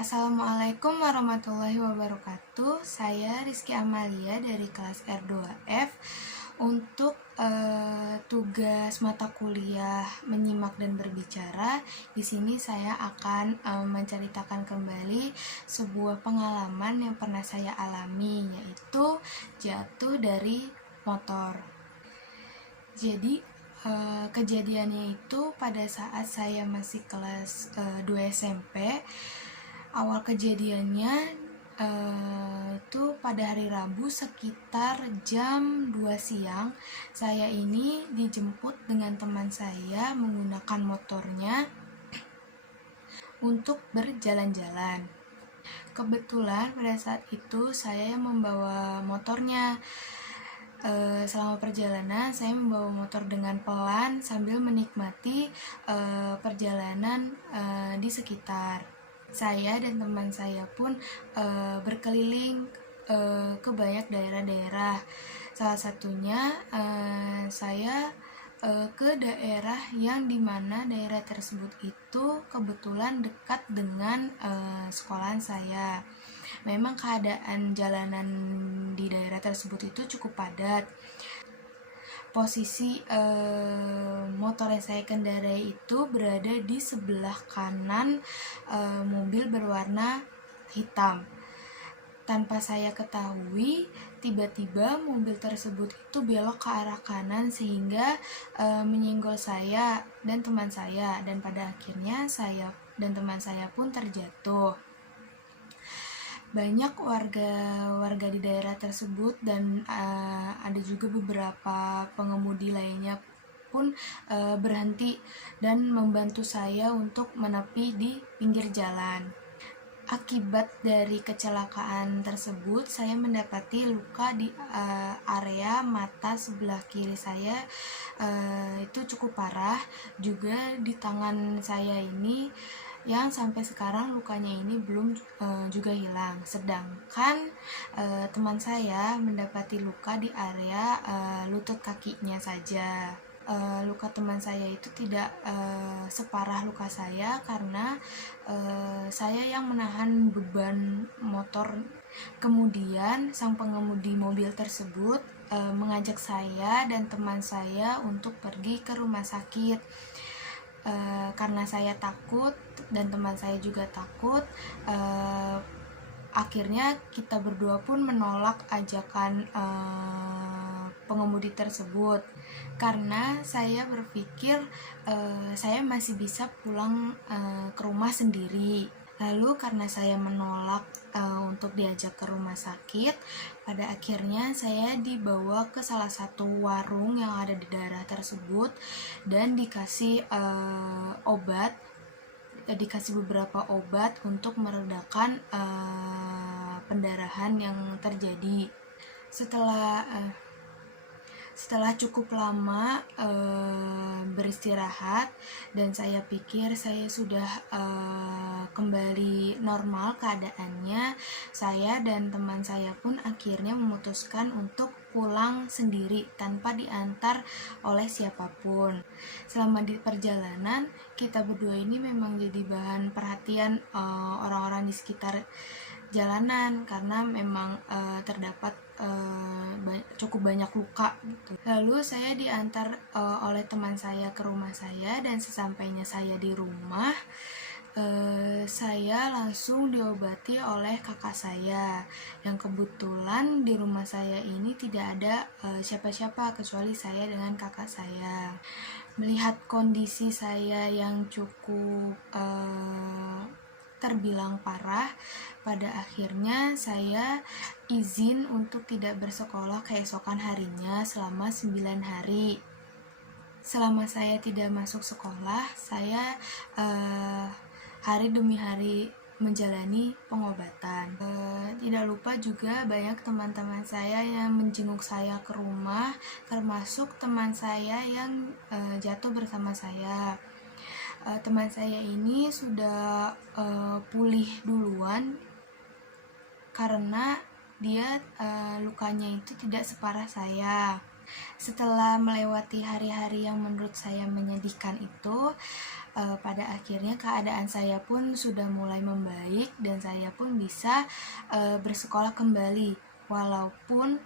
Assalamualaikum warahmatullahi wabarakatuh. Saya Rizky Amalia dari kelas R2F. Untuk tugas mata kuliah menyimak dan berbicara, di sini saya akan menceritakan kembali sebuah pengalaman yang pernah saya alami, yaitu jatuh dari motor. Jadi kejadiannya itu pada saat saya masih kelas 2 SMP. Awal kejadiannya itu pada hari Rabu sekitar jam 2 siang. Saya ini dijemput dengan teman saya menggunakan motornya untuk berjalan-jalan. Kebetulan pada saat itu saya yang membawa motornya. Selama perjalanan saya membawa motor dengan pelan sambil menikmati perjalanan di sekitar. Saya dan teman saya pun berkeliling ke banyak daerah-daerah. Salah satunya saya ke daerah yang dimana daerah tersebut itu kebetulan dekat dengan sekolahan saya. Memang keadaan jalanan di daerah tersebut itu cukup padat. Posisi motor yang saya kendarai itu berada di sebelah kanan mobil berwarna hitam. Tanpa saya ketahui, tiba-tiba mobil tersebut itu belok ke arah kanan sehingga menyenggol saya dan teman saya, dan pada akhirnya saya dan teman saya pun terjatuh. Banyak warga di daerah tersebut dan ada juga beberapa pengemudi lainnya pun berhenti dan membantu saya untuk menepi di pinggir jalan. Akibat dari kecelakaan tersebut, saya mendapati luka di area mata sebelah kiri saya itu cukup parah. Juga di tangan saya ini yang sampai sekarang lukanya ini belum juga hilang. Sedangkan teman saya mendapati luka di area lutut kakinya saja. Luka teman saya itu tidak separah luka saya karena saya yang menahan beban motor. Kemudian sang pengemudi mobil tersebut mengajak saya dan teman saya untuk pergi ke rumah sakit. Karena saya takut dan teman saya juga takut, akhirnya kita berdua pun menolak ajakan pengemudi tersebut karena saya berpikir saya masih bisa pulang ke rumah sendiri. Lalu karena saya menolak untuk diajak ke rumah sakit, pada akhirnya saya dibawa ke salah satu warung yang ada di daerah tersebut dan dikasih beberapa obat untuk meredakan pendarahan yang terjadi. Setelah cukup lama beristirahat dan saya pikir saya sudah kembali normal keadaannya, saya dan teman saya pun akhirnya memutuskan untuk pulang sendiri tanpa diantar oleh siapapun. Selama di perjalanan, kita berdua ini memang jadi bahan perhatian orang-orang di sekitar jalanan karena memang terdapat cukup banyak luka gitu. Lalu saya diantar oleh teman saya ke rumah saya, dan sesampainya saya di rumah saya langsung diobati oleh kakak saya, yang kebetulan di rumah saya ini tidak ada siapa-siapa kecuali saya dengan kakak saya. Melihat kondisi saya yang cukup terbilang parah, pada akhirnya saya izin untuk tidak bersekolah keesokan harinya selama 9 hari. Selama saya tidak masuk sekolah, saya hari demi hari menjalani pengobatan. Tidak lupa juga banyak teman-teman saya yang menjenguk saya ke rumah, termasuk teman saya yang jatuh bersama saya. Teman saya ini sudah pulih duluan karena dia lukanya itu tidak separah saya. Setelah melewati hari-hari yang menurut saya menyedihkan itu, pada akhirnya keadaan saya pun sudah mulai membaik dan saya pun bisa bersekolah kembali, walaupun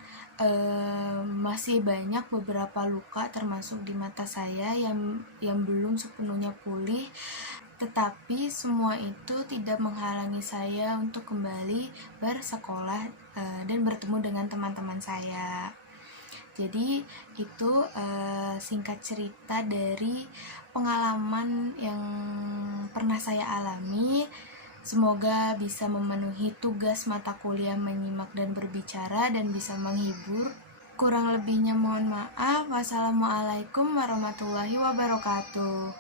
masih banyak beberapa luka termasuk di mata saya yang belum sepenuhnya pulih, tetapi semua itu tidak menghalangi saya untuk kembali bersekolah dan bertemu dengan teman-teman saya. Jadi itu singkat cerita dari pengalaman yang pernah saya alami. Semoga bisa memenuhi tugas mata kuliah menyimak dan berbicara dan bisa menghibur. Kurang lebihnya mohon maaf. Wassalamualaikum warahmatullahi wabarakatuh.